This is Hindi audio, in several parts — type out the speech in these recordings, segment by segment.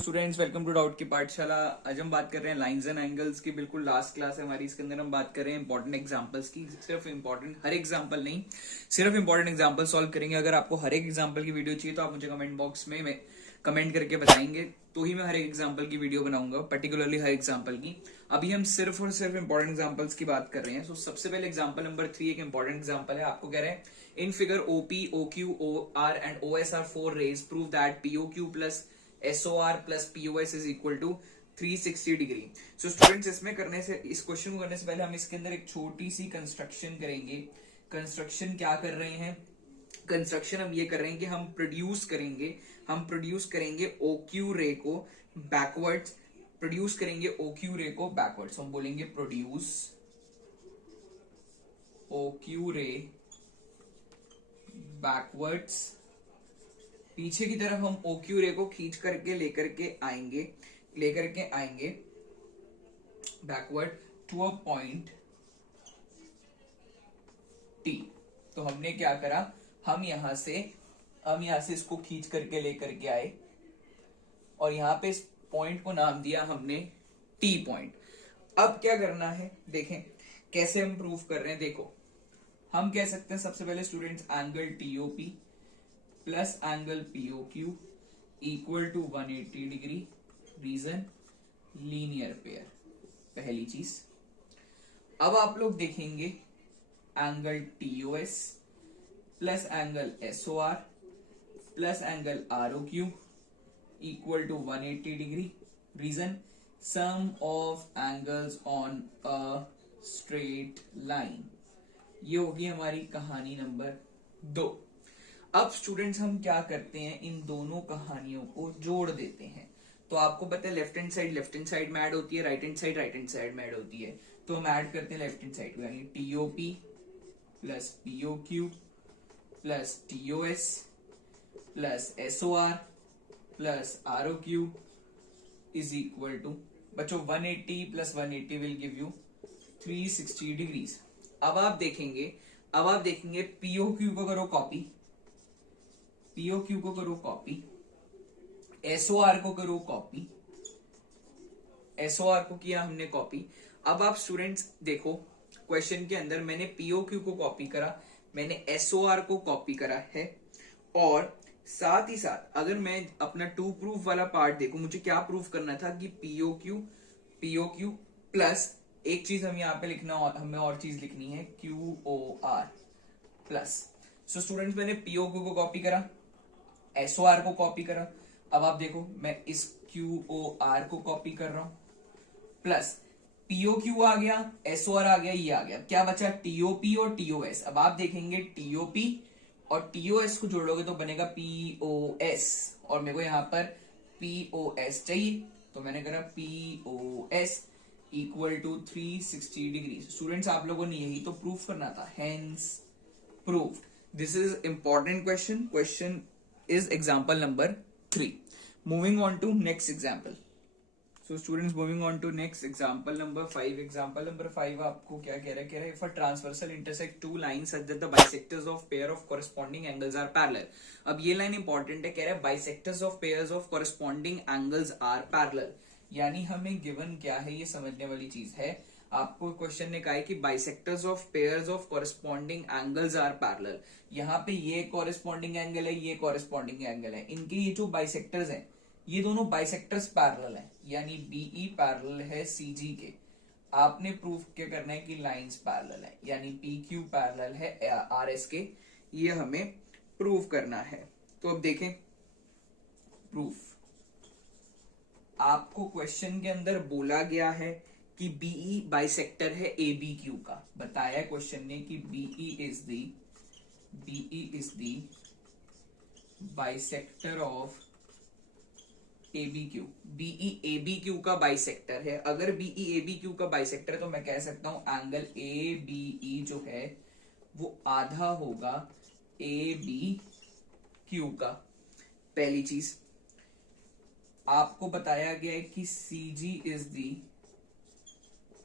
स्टूडेंट्स, वेलकम टू डाउट की पाठशाला। आज हम बात कर रहे हैं लाइंस एंड एंगल्स की। बिल्कुल लास्ट क्लास है हमारी, इसके अंदर हम बात कर रहे हैं इंपॉर्टेंट एग्जांपल्स की। सिर्फ इंपॉर्टेंट, हर एग्जांपल नहीं, सिर्फ इंपॉर्टेंट एग्जांपल सॉल्व करेंगे। अगर आपको हर एक एग्जांपल की वीडियो चाहिए तो आप मुझे कमेंट बॉक्स में कमेंट करके बताएंगे, तो ही मैं हर एक एग्जांपल की वीडियो बनाऊंगा, पर्टिकुलरली हर एग्जांपल की। अभी हम सिर्फ और सिर्फ इंपॉर्टेंट एग्जांपल्स की बात कर रहे हैं। सबसे पहले एग्जांपल नंबर 3 एक इंपॉर्टेंट एग्जांपल है। आपको कह रहे हैं in figure OP, OQ, OR and OS are 4 rays, prove that POQ plus SOR plus POS is equal to 360 degree. So students, इसमें करने से, इस क्वेश्चन को करने से पहले हम इसके अंदर एक छोटी सी कंस्ट्रक्शन करेंगे। कंस्ट्रक्शन क्या कर रहे हैं? कंस्ट्रक्शन हम ये कर रहे हैं कि हम प्रोड्यूस करेंगे OQ रे को बैकवर्ड्स, प्रोड्यूस करेंगे OQ रे को बैकवर्ड्स। हम बोलेंगे प्रोड्यूस OQ रे बैकवर्ड्स। पीछे की तरफ हम OQ रे को खींच करके लेकर के आएंगे backward to a point T। तो हमने क्या करा, हम यहां से इसको खींच करके लेकर के आए और यहां पे इस पॉइंट को नाम दिया हमने T पॉइंट। अब क्या करना है, देखें कैसे हम प्रूव कर रहे हैं। देखो, हम कह सकते हैं सबसे पहले students, angle TOP plus angle POQ equal to 180 degree. Reason, linear pair, पहली चीज। अब आप लोग देखेंगे angle TOS plus angle SOR plus angle ROQ equal to 180 degree. Reason, sum of angles on a straight line. ये होगी हमारी कहानी नंबर 2। अब स्टूडेंट्स, हम क्या करते हैं, इन दोनों कहानियों को जोड़ देते हैं। तो आपको पता है लेफ्ट हैंड साइड में ऐड होती है, राइट हैंड साइड में ऐड होती है। तो हम ऐड करते हैं लेफ्ट हैंड साइड को, यानी TOP plus POQ plus TOS plus SOR plus ROQ is equal to, बच्चों 180 plus 180 will give you 360 degrees. अब आप देखेंगे POQ को करो कॉपी, POQ को करो कॉपी, SOR को करो कॉपी, SOR को किया हमने कॉपी। अब आप स्टूडेंट्स देखो, क्वेश्चन के अंदर मैंने POQ को कॉपी करा, मैंने SOR को कॉपी करा है, और साथ ही साथ अगर मैं अपना टू प्रूफ वाला पार्ट देखूं, मुझे क्या प्रूफ करना था कि POQ प्लस एक चीज हम यहाँ पे लिखना, हमें और चीज लिखनी है QOR प्लस। सो स्टूडेंट्स, मैंने POQ को कॉपी करा, SOR को कॉपी करा। अब आप देखो, मैं इस QOR को कॉपी कर रहा हूं, प्लस POQ आ गया, SOR आ गया, ये आ गया, क्या बचा TOP और TOS। अब आप देखेंगे TOP और TOS को जोड़ोगे तो बनेगा POS, और मेरे को यहां पर POS चाहिए, तो मैंने करा POS equal to 360 degree. Students, आप लोगों ने यही तो प्रूफ करना था, hence proof. This is important question is example number 3. Moving on to next example. So students, moving on to next example number 5. Example number 5 आपको क्या कह रहा है, if a transversal intersect two lines such that the bisectors of pair of corresponding angles are parallel. अब ये लाइन इंपॉर्टेंट है, कह रहा है bisectors of pairs of corresponding angles are parallel। यानी हमें गिवन क्या है, ये समझने वाली चीज है। आपको क्वेश्चन ने कहा है कि bisectors of pairs of corresponding angles are parallel. यहाँ पे ये कॉरेस्पॉन्डिंग एंगल है, ये कॉरेस्पॉन्डिंग एंगल है, इनके ये जो बाइसेक्टर्स हैं, ये दोनों बाइसेक्टर्स पैरेलल हैं, यानी BE पैरेलल है CG के। आपने प्रूफ क्या करना है कि लाइंस पैरेलल है, यानी PQ पैरेलल है RS के। ये हमें प्रूफ करना है। तो अब देखें प्रूफ। आपको क्वेश्चन के अंदर बोला गया है कि BE बाइसेक्टर है ABQ का। बताया क्वेश्चन ने कि BE is the bisector of ABQ। BE ABQ का बाइसेक्टर है। अगर BE ABQ का बाइसेक्टर है तो मैं कह सकता हूं एंगल ABE जो है वो आधा होगा ABQ का। पहली चीज, आपको बताया गया है कि CG is the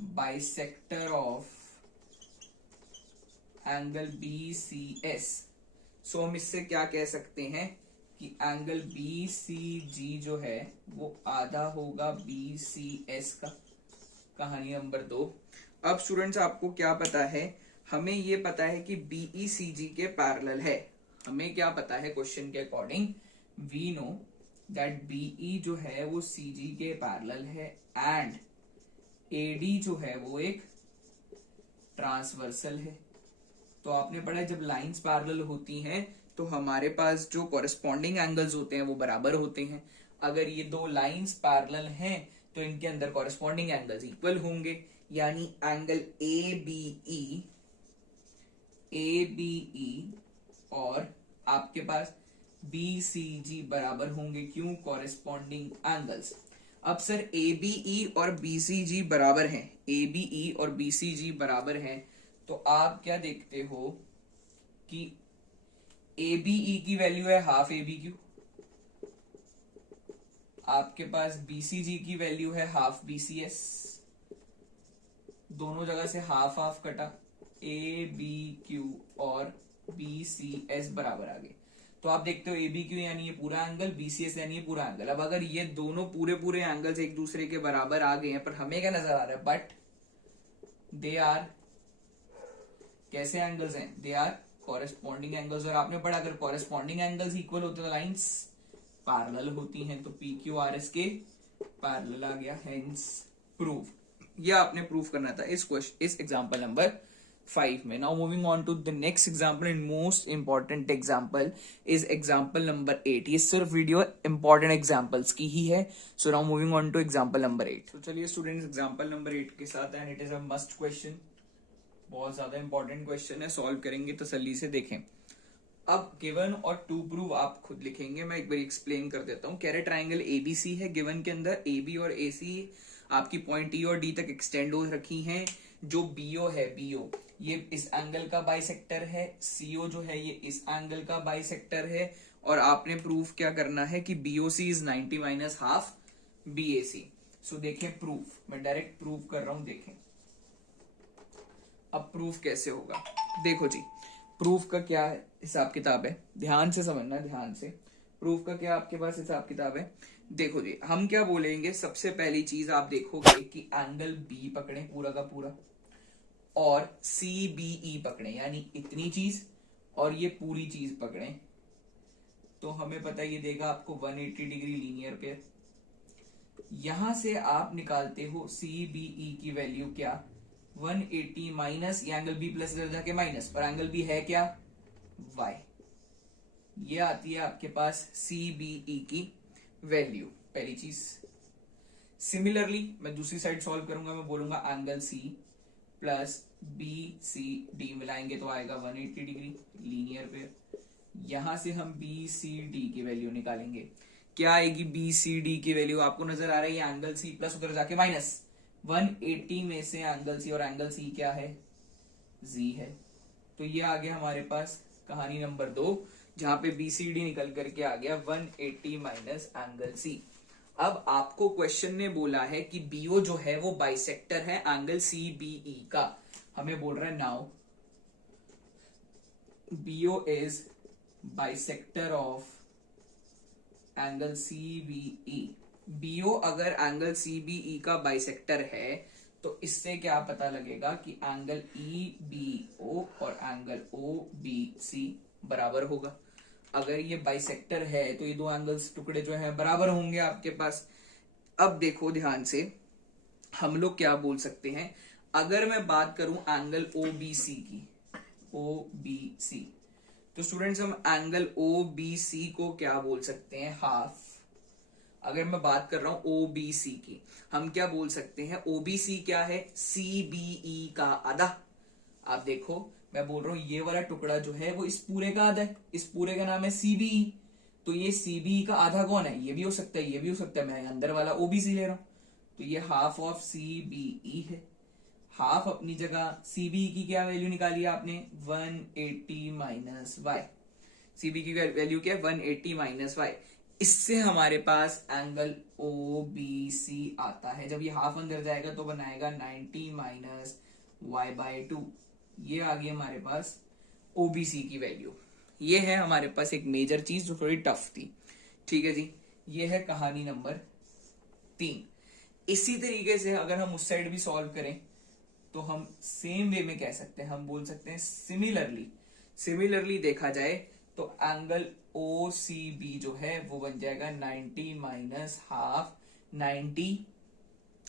bisector of angle BCS। सो हम इससे क्या कह सकते हैं कि एंगल बी सी जी जो है वो आधा होगा बी सी एस का। कहानी नंबर 2। अब स्टूडेंट्स आपको क्या पता है, हमें ये पता है कि बीई सी जी के पैरेलल है। हमें क्या पता है क्वेश्चन के according, we know that B E जो है वो सी जी के पैरेलल है एंड एडी जो है वो एक ट्रांसवर्सल है। तो आपने पढ़ा जब लाइंस पैरेलल होती हैं तो हमारे पास जो कॉरेस्पॉन्डिंग एंगल्स होते हैं वो बराबर होते हैं। अगर ये दो लाइंस पैरेलल हैं तो इनके अंदर कॉरेस्पॉन्डिंग एंगल्स इक्वल होंगे, यानी एंगल ए बी ई और आपके पास बी सी जी बराबर होंगे। क्यों? Corresponding angles. अब सर ए बी ई और बी सी जी बराबर हैं, ए बी ई और बी सी जी बराबर हैं, तो आप क्या देखते हो कि ए बी ई की वैल्यू है हाफ ए बी क्यू, आपके पास बी सी जी की वैल्यू है हाफ बी सी एस, दोनों जगह से हाफ हाफ कटा, ए बी क्यू और बी सी एस बराबर आ गए। तो आप देखते हो ए बी क्यू यानी ये पूरा एंगल, बी सी एस यानी ये पूरा एंगल। अब अगर ये दोनों पूरे पूरे एंगल्स एक दूसरे के बराबर आ गए हैं, पर हमें क्या नजर आ रहा है, बट दे आर कैसे एंगल्स हैं, दे आर कॉरेस्पॉन्डिंग एंगल्स। और आपने पढ़ा अगर कॉरेस्पॉन्डिंग एंगल्स इक्वल होते तो लाइंस पैरेलल होती हैं, तो पी क्यू आर एस के पैरेलल आ गया, हेंस प्रूव। ये आपने प्रूव करना था इस एग्जांपल नंबर 5 में। Now moving on to the next example and most important example is example number 8। ये सिर्फ वीडियो इंपॉर्टेंट एग्जांपल्स की ही है। So now moving on to example number 8। तो चलिए स्टूडेंट्स एग्जांपल नंबर 8 के साथ, and it is a must question, बहुत ज्यादा इंपॉर्टेंट क्वेश्चन है, सॉल्व करेंगे तसल्ली से। देखें, अब गिवन और टू प्रूव आप खुद लिखेंगे, मैं एक बार एक्सप्लेन कर देता हूँ। कह रहे ट्राइंगल एबीसी है, गिवन के अंदर एबी और एसी आपकी पॉइंट ई और डी तक एक्सटेंड हो रखी हैं। जो बीओ है, बीओ ये इस एंगल का बाइसेक्टर है, सीओ जो है ये इस एंगल का बाइसेक्टर है, और आपने प्रूफ क्या करना है कि BOC is 90 minus half BAC. So देखें प्रूफ, मैं डायरेक्ट प्रूफ कर रहा हूं। देखें अब प्रूफ कैसे होगा, देखो जी प्रूफ का क्या हिसाब किताब है, ध्यान से समझना, ध्यान से। प्रूफ का क्या आपके पास हिसाब किताब है, देखो जी हम क्या बोलेंगे, सबसे पहली चीज आप देखोगे कि एंगल बी पकड़े पूरा का पूरा और सी बी ई पकड़े, यानी इतनी चीज और ये पूरी चीज पकड़े, तो हमें पता ये देगा आपको 180 डिग्री लीनियर पेयर। यहां से आप निकालते हो सी बी ई की वैल्यू क्या, 180 माइनस, ये एंगल बी प्लस इधर जाके माइनस, और एंगल बी है क्या, y। ये आती है आपके पास सी बी ई की वैल्यू, पहली चीज। सिमिलरली मैं दूसरी साइड सॉल्व करूंगा, मैं बोलूंगा angle C plus B C D मिलाएंगे तो आएगा 180 डिग्री लीनियर पेयर। यहां से हम बी सी डी की वैल्यू निकालेंगे, क्या आएगी बी सी डी की वैल्यू, आपको नजर आ रही है एंगल सी प्लस उधर जाके माइनस, 180 में से एंगल सी, और एंगल सी क्या है, जी है। तो ये आ गया हमारे पास कहानी नंबर 2, जहां पे बीसीडी निकल करके आ गया 180 माइनस एंगल सी। अब आपको क्वेश्चन ने बोला है कि बीओ जो है वो बाइसेक्टर है एंगल सी बी ई का। हमें बोल रहा है now B O is bisector of angle C B E. B O अगर एंगल सी बी ई का बाइसेक्टर है तो इससे क्या पता लगेगा कि एंगल ई बी ओ और एंगल ओ बी सी बराबर होगा। अगर ये बाइसेक्टर है तो ये दो एंगल्स टुकड़े जो है बराबर होंगे आपके पास। अब देखो ध्यान से, हम लोग क्या बोल सकते हैं, अगर मैं बात करूं एंगल ओ बी सी की, ओ बी सी, तो स्टूडेंट्स हम एंगल ओ बी सी को क्या बोल सकते हैं, हाफ। अगर मैं बात कर रहा हूं ओ बी सी की, हम क्या बोल सकते हैं, ओ बी सी क्या है, सी बी ई का आधा। आप देखो मैं बोल रहा हूं ये वाला टुकड़ा जो है वो इस पूरे का आधा है, इस पूरे का नाम है सीबीई। तो ये सीबीई का आधा कौन है, ये भी हो सकता है, ये भी हो सकता है, मैं अंदर वाला ओबीसी ले रहा हूं, तो ये हाफ ऑफ सीबीई है। हाफ अपनी जगह, सीबीई की क्या वैल्यू निकाली आपने, 180 माइनस वाई। सीबी की वैल्यू क्या है, 180 माइनस वाई। इससे हमारे पास एंगल ओ बी सी आता है। जब ये हाफ अंदर जाएगा तो बनाएगा 90 माइनस वाई बाय 2। ये आ गई हमारे पास ओबीसी की वैल्यू। ये है हमारे पास एक मेजर चीज जो थोड़ी टफ थी। ठीक है जी, ये है कहानी नंबर 3। इसी तरीके से अगर हम उस साइड भी सॉल्व करें तो हम सेम वे में कह सकते हैं, हम बोल सकते हैं सिमिलरली देखा जाए तो एंगल ओ सी बी जो है वो बन जाएगा 90 minus half 90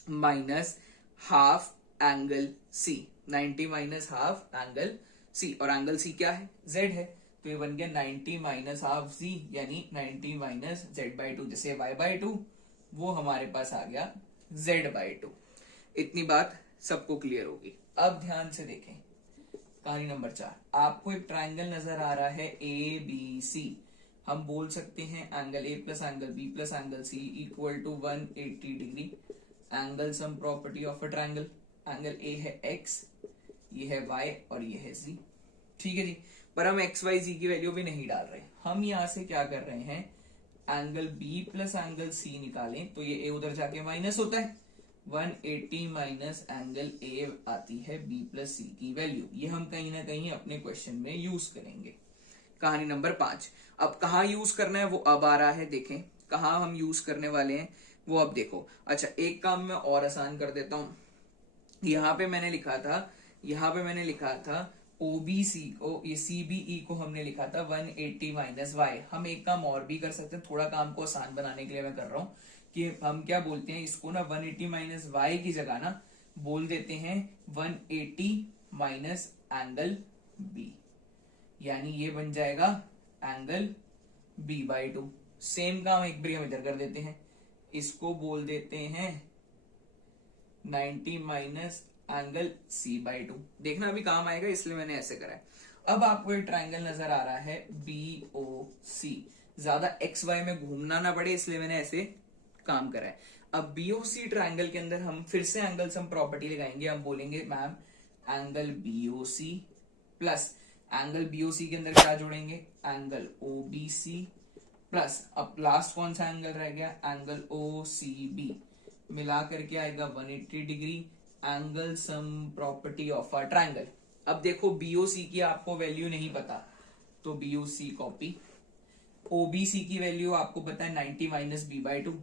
minus half angle C, 90 minus half angle C, और एंगल सी क्या है, जेड है, तो ये बन गया 90 माइनस हाफ सी यानी 90 माइनस जेड बाई टू, जैसे वाई बाई टू वो हमारे पास आ गया जेड बाई टू। इतनी बात सबको क्लियर होगी। अब ध्यान से देखें कहानी नंबर 4। आपको एक ट्राइंगल नजर आ रहा है ए बी सी, हम बोल सकते हैं angle A plus angle B plus angle C equal to 180 degree. Angle sum property of a triangle, angle A है एक्स, ये है वाई और ये है जी। ठीक है जी, पर हम एक्स वाई जी की वैल्यू भी नहीं डाल रहे, हम यहां से क्या कर रहे हैं, angle B plus angle C निकालें तो ये ए उधर जाके माइनस होता है, 180 माइनस एंगल ए आती है बी प्लस सी की वैल्यू। ये हम कहीं ना कहीं अपने क्वेश्चन में यूज करेंगे। कहानी नंबर 5, अब कहाँ यूज करना है वो अब आ रहा है, देखें कहाँ हम यूज करने वाले हैं वो अब देखो। अच्छा, एक काम मैं और आसान कर देता हूं, यहाँ पे मैंने लिखा था ओबीसी को, ये सीबीई को हमने लिखा था 180 माइनस वाई। हम एक काम और भी कर सकते हैं, थोड़ा काम को आसान बनाने के लिए मैं कर रहा हूँ कि हम क्या बोलते हैं इसको ना 180 माइनस वाई की जगह ना बोल देते हैं 180 माइनस एंगल बी, यानी ये बन जाएगा angle B by two. Same काम एक बार हम इधर कर देते हैं, इसको बोल देते हैं 90 minus angle C by two. देखना अभी काम आएगा इसलिए मैंने ऐसे करा है। अब आपको एक ट्राइंगल नजर आ रहा है बी ओ सी, ज्यादा एक्स वाई में घूमना ना पड़े इसलिए मैंने ऐसे काम करा है। अब बीओसी ट्राइंगल के अंदर हम फिर से एंगल सम प्रॉपर्टी लगाएंगे, हम बोलेंगे ma'am angle BOC plus angle BOC के अंदर क्या जोड़ेंगे, एंगल ओबीसी प्लस अब लास्ट कौन सा एंगल रह गया, एंगल ओसीबी, मिला करके आएगा 180 degree angle sum property of a triangle. अब देखो बीओसी की आपको वैल्यू नहीं पता तो बीओसी कॉपी, ओबीसी की वैल्यू आपको पता है 90 minus B by two,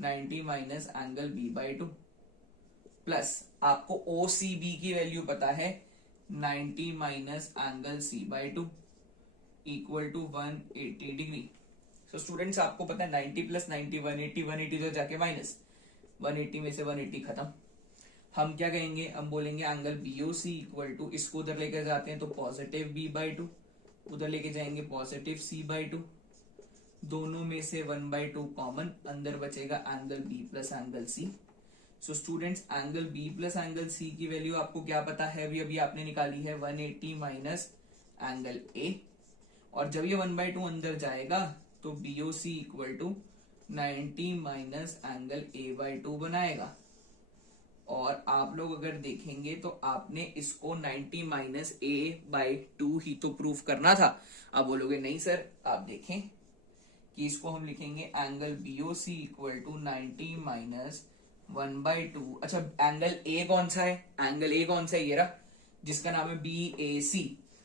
90 minus angle B by two plus आपको ओसीबी की वैल्यू पता है 90 minus angle C by two equal to 180 degree. So students आपको पता है 90 प्लस 90 180, 180 तो जाके माइनस 180 में से 180 खत्म। हम क्या कहेंगे, हम बोलेंगे एंगल बीओसी इक्वल टू, इसको उधर लेकर जाते हैं तो पॉजिटिव बी बाई टू, उधर लेके जाएंगे पॉजिटिव सी बाई टू, दोनों में से 1/2 कॉमन, अंदर बचेगा angle B plus angle C. So students angle B plus angle C की वैल्यू आपको क्या पता है, अभी आपने निकाली है 180 माइनस एंगल ए, और जब ये 1/2 अंदर जाएगा तो B O C equal to 90 minus angle A by two बनाएगा। और आप लोग अगर देखेंगे तो आपने इसको 90 माइनस ए बाई टू ही तो प्रूफ करना था। अब बोलोगे नहीं सर, आप देखें कि इसको हम लिखेंगे angle B O C equal to 90 minus 1/2। अच्छा, एंगल ए कौन सा है, एंगल ए कौन सा है, ये रहा जिसका नाम है बी ए सी,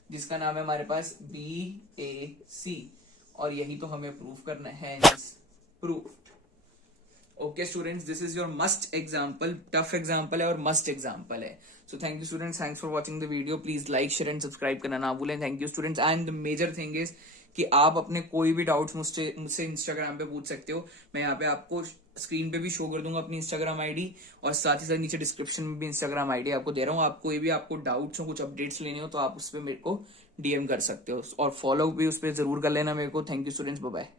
जिसका नाम है हमारे पास बी ए सी, और यही तो हमें प्रूफ करना है, proof. Okay students, this is your must example, tough example है और मस्ट एग्जाम्पल है। So thank you students, thanks for watching the video, please like share and subscribe करना ना भूलें। Thank you students, and the major thing is कि आप अपने कोई भी डाउट्स मुझसे इंस्टाग्राम पे पूछ सकते हो। मैं यहाँ पे आपको स्क्रीन पे भी शो कर दूंगा अपनी इंस्टाग्राम आईडी, और साथ ही साथ नीचे डिस्क्रिप्शन में भी इंस्टाग्राम आईडी आपको दे रहा हूँ। आप कोई भी आपको डाउट्स हो, कुछ अपडेट्स लेने हो तो आप उस पर मेरे को डीएम कर सकते हो, और फॉलो भी उस पर जरूर कर लेना मेरे को। Thank you students, bye bye.